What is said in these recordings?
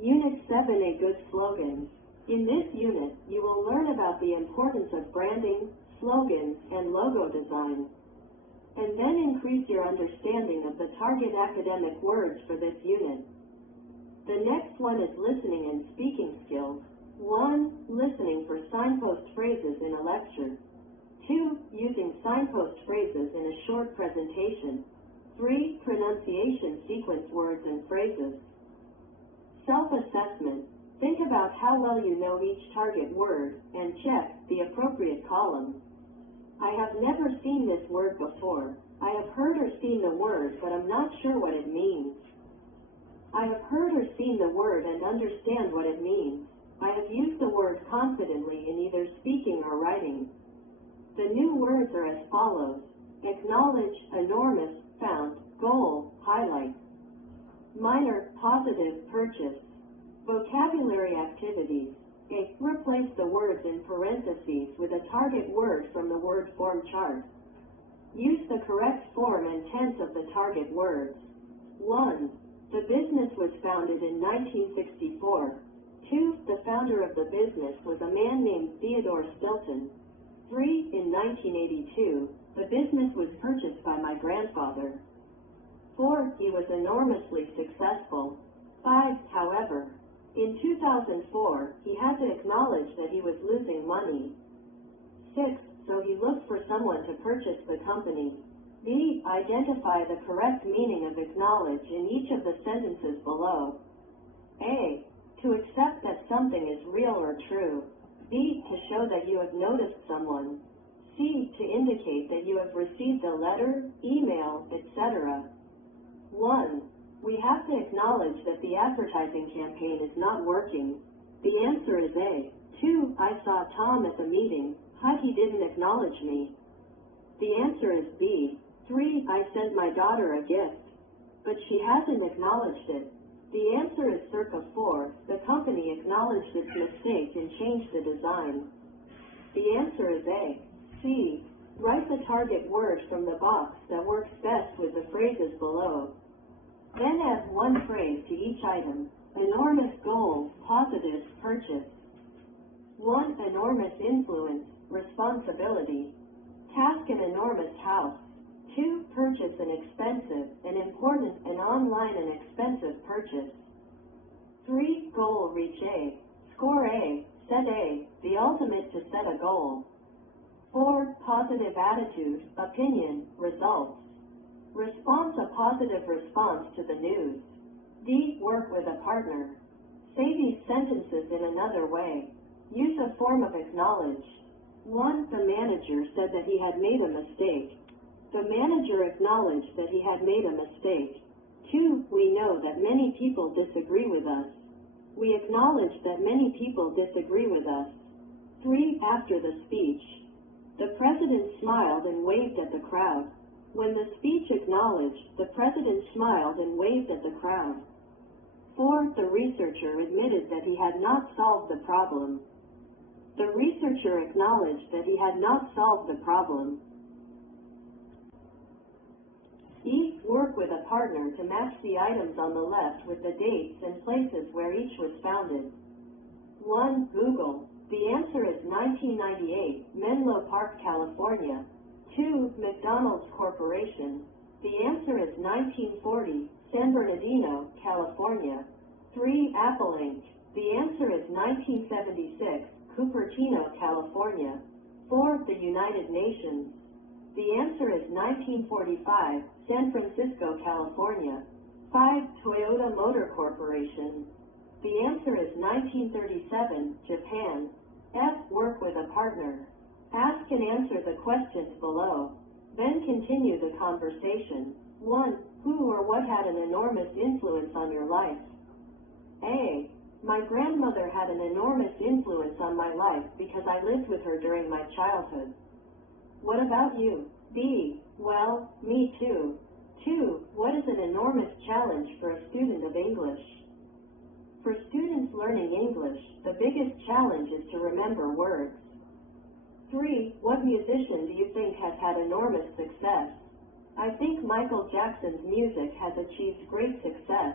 Unit 7, A Good Slogan. In this unit, you will learn about the importance of branding, slogans, and logo design, and then increase your understanding of the target academic words for this unit. The next one is listening and speaking skills. 1. Listening for signpost phrases in a lecture. 2. Using signpost phrases in a short presentation. 3. Pronunciation sequence words and phrases. Self-assessment. Think about how well you know each target word and check the appropriate column. I have never seen this word before. I have heard or seen the word, but I'm not sure what it means. I have heard or seen the word and understand what it means. I have used the word confidently in either speaking or writing. The new words are as follows: acknowledge, enormous, found, goal, highlight. Minor, positive, purchase. Vocabulary activities. A. Replace the words in parentheses with a target word from the word form chart. Use the correct form and tense of the target words. 1. The business was founded in 1964. 2. The founder of the business was a man named Theodore Stilton. 3. In 1982, the business was purchased by my grandfather. 4. He was enormously successful. 5. However, in 2004, he had to acknowledge that he was losing money. 6. So he looked for someone to purchase the company. B. Identify the correct meaning of acknowledge in each of the sentences below. A. To accept that something is real or true. B. To show that you have noticed someone. C. To indicate that you have received a letter, email, etc. 1. We have to acknowledge that the advertising campaign is not working. The answer is A. 2. I saw Tom at the meeting, but he didn't acknowledge me. The answer is B. 3. I sent my daughter a gift, but she hasn't acknowledged it. The answer is circa 4. The company acknowledged its mistake and changed the design. The answer is A. C. Write the target word from the box that works best with the phrases below. Then add one phrase to each item. Enormous goal, positive, purchase. 1. Enormous influence, responsibility. Task an enormous house. 2. Purchase an expensive, an important, an online and expensive purchase. 3. Goal, reach A. Score A, set A, the ultimate to set a goal. 4. Positive attitude, opinion, results. Response, a positive response to the news. D. Work with a partner. Say these sentences in another way. Use a form of acknowledge. 1. The manager said that he had made a mistake. The manager acknowledged that he had made a mistake. 2. We know that many people disagree with us. We acknowledge that many people disagree with us. 3. After the speech. The president smiled and waved at the crowd. When the speech acknowledged, the president smiled and waved at the crowd. 4. The researcher admitted that he had not solved the problem. The researcher acknowledged that he had not solved the problem. E. Work with a partner to match the items on the left with the dates and places where each was founded. 1. Google. The answer is 1998, Menlo Park, California. 2. McDonald's Corporation. The answer is 1940, San Bernardino, California. 3. Apple Inc. The answer is 1976, Cupertino, California. 4. The United Nations. The answer is 1945, San Francisco, California. 5. Toyota Motor Corporation. The answer is 1937, Japan. F. Work with a partner. Ask and answer the questions below. Then continue the conversation. 1. Who or what had an enormous influence on your life? A. My grandmother had an enormous influence on my life because I lived with her during my childhood. What about you? B. Well, me too. 2. What is an enormous challenge for a student of English? For students learning English, the biggest challenge is to remember words. 3. What musician do you think has had enormous success? I think Michael Jackson's music has achieved great success.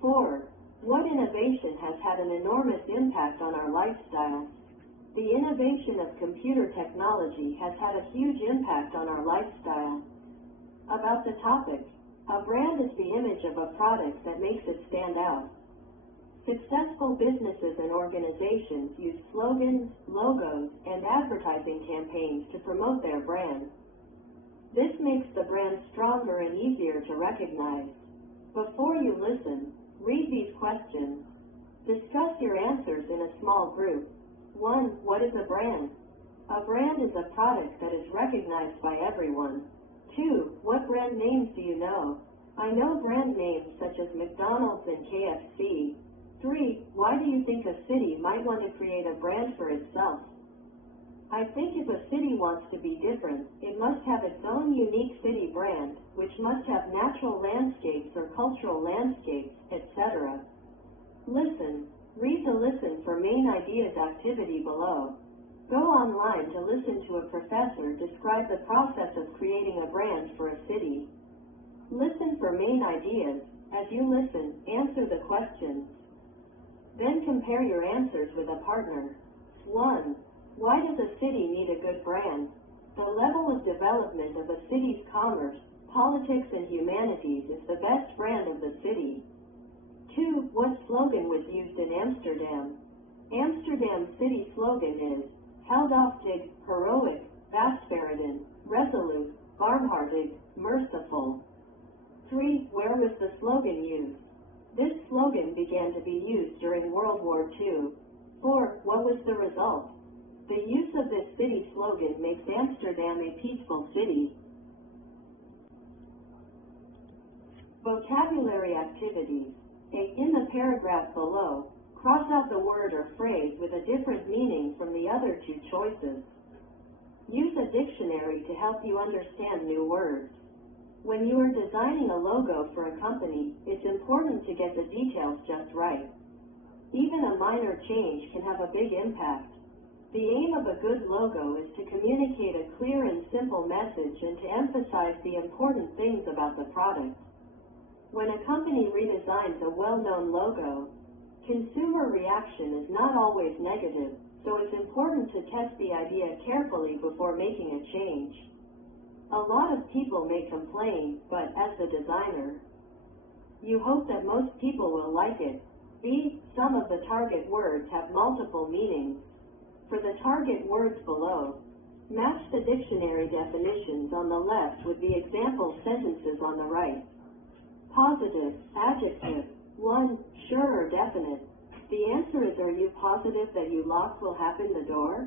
4. What innovation has had an enormous impact on our lifestyle? The innovation of computer technology has had a huge impact on our lifestyle. About the topic, a brand is the image of a product that makes it stand out. Successful businesses and organizations use slogans, logos, and advertising campaigns to promote their brand. This makes the brand stronger and easier to recognize. Before you listen, read these questions. Discuss your answers in a small group. 1. What is a brand? A brand is a product that is recognized by everyone. 2. What brand names do you know? I know brand names such as McDonald's and KFC. 3. Why do you think a city might want to create a brand for itself? I think if a city wants to be different, it must have its own unique city brand, which must have natural landscapes or cultural landscapes, etc. Listen. Read the Listen for Main Ideas activity below. Go online to listen to a professor describe the process of creating a brand for a city. Listen for main ideas. As you listen, answer the questions. Then compare your answers with a partner. 1. Why does a city need a good brand? The level of development of a city's commerce, politics, and humanities is the best brand of the city. 2. What slogan was used in Amsterdam? Amsterdam's city slogan is Heldhaftig, heroic, vastberaden, resolute, barmhartig, merciful. 3. Where was the slogan used? This slogan began to be used during World War II. 4. What was the result? The use of this city slogan makes Amsterdam a peaceful city. Vocabulary activities. In the paragraph below, cross out the word or phrase with a different meaning from the other two choices. Use a dictionary to help you understand new words. When you are designing a logo for a company, it's important to get the details just right. Even a minor change can have a big impact. The aim of a good logo is to communicate a clear and simple message and to emphasize the important things about the product. When a company redesigns a well-known logo, consumer reaction is not always negative, so it's important to test the idea carefully before making a change. A lot of people may complain, but as the designer, you hope that most people will like it. B. Some of the target words have multiple meanings. For the target words below, match the dictionary definitions on the left with the example sentences on the right. Positive, adjective. 1. Sure or definite. The answer is, are you positive that you lock will happen the door?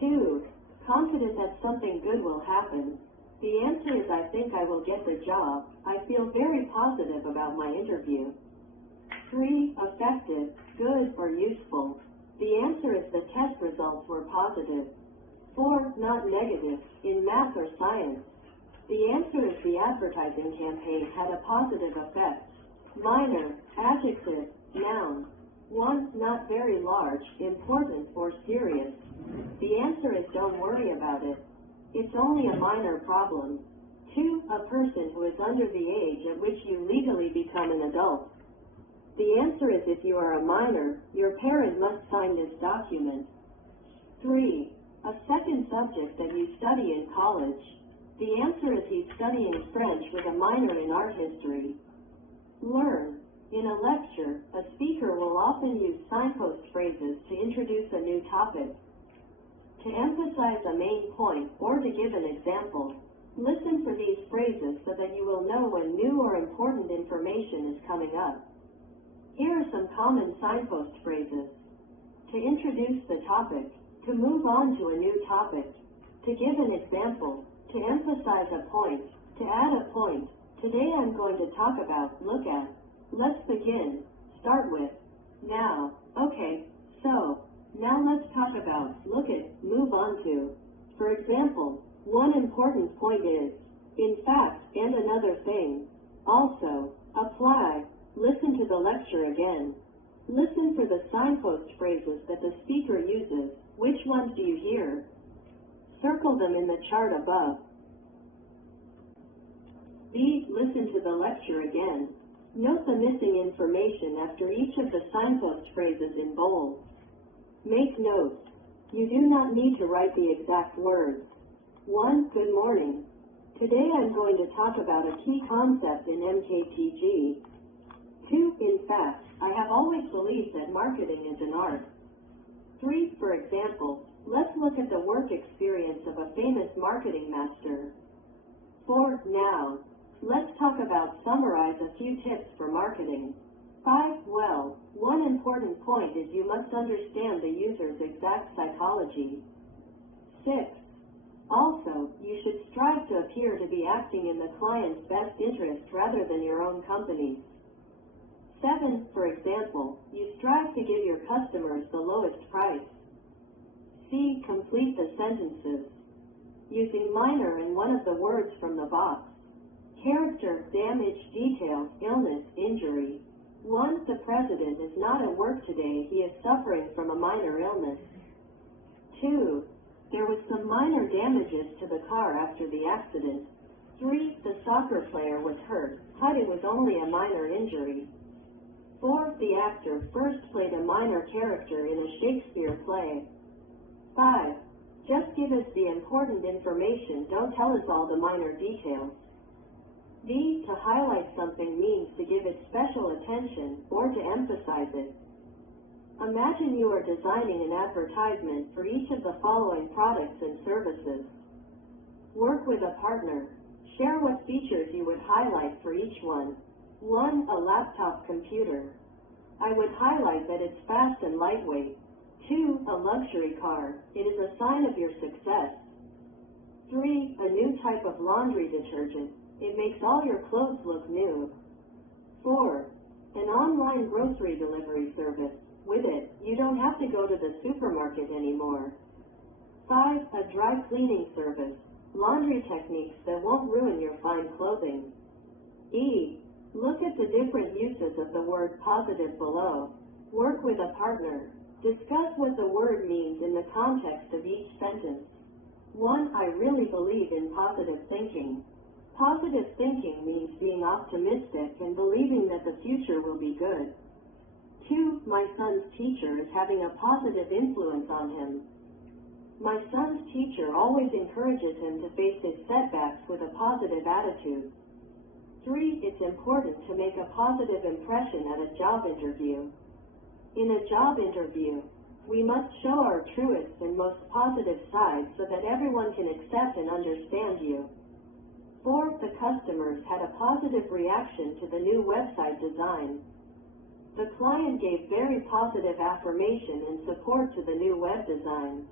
2. Confident that something good will happen. The answer is, I think I will get the job. I feel very positive about my interview. 3. Effective, good or useful. The answer is, the test results were positive. 4. Not negative, in math or science. The answer is, the advertising campaign had a positive effect. Minor, adjective, noun. 1. Not very large, important, or serious. The answer is, don't worry about it. It's only a minor problem. 2. A person who is under the age at which you legally become an adult. The answer is, if you are a minor, your parent must sign this document. 3. A second subject that you study in college. The answer is, he's studying French with a minor in art history. Learn. In a lecture, a speaker will often use signpost phrases to introduce a new topic. To emphasize a main point or to give an example, listen for these phrases so that you will know when new or important information is coming up. Here are some common signpost phrases. To introduce the topic, to move on to a new topic, to give an example, to emphasize a point, to add a point. Today I'm going to talk about, look at, let's begin, start with, now, okay, so, now let's talk about, look at, move on to. For example, one important point is, in fact, and another thing, also, apply, listen to the lecture again. Listen for the signpost phrases that the speaker uses. Which ones do you hear? Circle them in the chart above. B. Listen to the lecture again. Note the missing information after each of the signpost phrases in bold. Make notes. You do not need to write the exact words. 1. Good morning. Today I'm going to talk about a key concept in MKTG. 2. In fact, I have always believed that marketing is an art. 3. For example, let's look at the work experience of a famous marketing master. 4. Now, let's talk about summarize a few tips for marketing. 5. Well, one important point is you must understand the user's exact psychology. 6. Also, you should strive to appear to be acting in the client's best interest rather than your own company's. 7. For example, you strive to give your customers the lowest price. C. Complete the sentences. Using minor in one of the words from the box. Character, damage, details, illness, injury. 1. The president is not at work today. He is suffering from a minor illness. 2. There was some minor damages to the car after the accident. 3. The soccer player was hurt, but it was only a minor injury. 4. The actor first played a minor character in a Shakespeare play. 5. Just give us the important information, don't tell us all the minor details. D. To highlight something means to give it special attention or to emphasize it. Imagine you are designing an advertisement for each of the following products and services. Work with a partner. Share what features you would highlight for each one. 1. A laptop computer. I would highlight that it's fast and lightweight. 2. A luxury car. It is a sign of your success. 3. A new type of laundry detergent. It makes all your clothes look new. 4. An online grocery delivery service. With it, you don't have to go to the supermarket anymore. 5. A dry cleaning service. Laundry techniques that won't ruin your fine clothing. E. Look at the different uses of the word positive below. Work with a partner. Discuss what the word means in the context of each sentence. 1. I really believe in positive thinking. Positive thinking means being optimistic and believing that the future will be good. 2. My son's teacher is having a positive influence on him. My son's teacher always encourages him to face his setbacks with a positive attitude. 3. It's important to make a positive impression at a job interview. In a job interview, we must show our truest and most positive side so that everyone can accept and understand you. 4. The customers had a positive reaction to the new website design. The client gave very positive affirmation and support to the new web design.